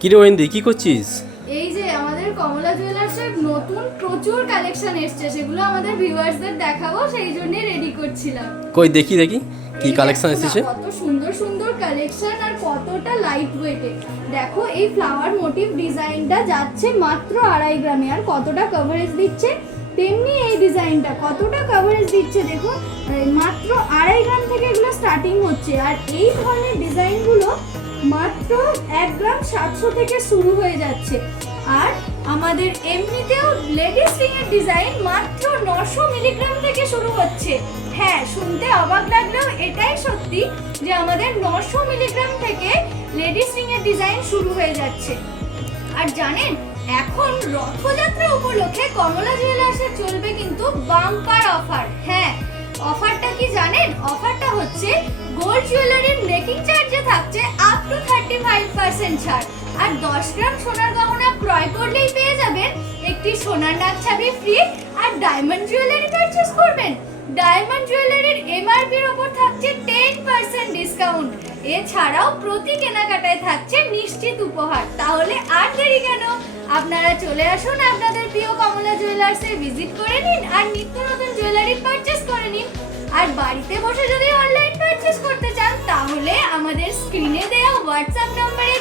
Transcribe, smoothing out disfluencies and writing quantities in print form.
কিরে ওয়েন্দি কি করছিস? এই যে আমাদের কমলা জুয়েলার্সের নতুন প্রচুর কালেকশন এসেছে, সেগুলো আমাদের ভিউয়ার্সদের দেখাবো, সেই জন্য রেডি করছিলাম। কই দেখি দেখি কি এই কালেকশন দেখো না, এসেছে। কত সুন্দর সুন্দর কালেকশন আর কতটা লাইট ওয়েটে। দেখো এই ফ্লাওয়ার মোটিভ ডিজাইনটা যাচ্ছে মাত্র 2.5 গ্রামে, আর কতটা কভারেজ দিচ্ছে। তেমনি এই ডিজাইনটা কতটা কভারেজ দিচ্ছে দেখো, মাত্র 2.5 গ্রাম থেকে এগুলো স্টার্টিং হচ্ছে। আর এই ধরনের ডিজাইনগুলো মাত্র 1 গ্রাম 700 থেকে শুরু হয়ে যাচ্ছে। আর আমাদের এমনিতেও লেডিস রিং এর ডিজাইন মাত্র 900 মিলিগ্রাম থেকে শুরু হচ্ছে। হ্যাঁ, শুনতে অবাক লাগলেও এটাই সত্যি যে আমাদের 900 মিলিগ্রাম থেকে লেডিস রিং এর ডিজাইন শুরু হয়ে যাচ্ছে। আর জানেন, এখন রথযাত্রা উপলক্ষে কমলা জুয়েলার্সে চলবে কিন্তু বাম্পার অফার। হ্যাঁ, অফারটা কি জানেন? অফারটা হচ্ছে গোল্ড জুয়েলারির মেকিং চার্জে থাকছে আপ টু 35% ছাড়। আর 10 গ্রাম সোনার গহনা ক্রয় করলেই পেয়ে যাবেন একটি সোনার নাকছাবি ফ্রি। আর ডায়মন্ড জুয়েলারি পারচেজ করবেন, ডায়মন্ড জুয়েলারির এমআরপির উপর থাকছে 10% ডিসকাউন্ট। এছাড়াও প্রতি কেনাকাটায় থাকছে নিশ্চিত উপহার। তাহলে আর দেরি কেন, আপনারা চলে আসুন আপনাদের প্রিয় কমলা জুয়েলার্সে, ভিজিট করে নিন আর নিত্য নতুন জুয়েলারি পারচেজ করে নিন। আর বাড়িতে বসে যদি অনলাইন পারচেজ করতে চান, তাহলে আমাদের স্ক্রিনে দেওয়া হোয়াটসঅ্যাপ নম্বরে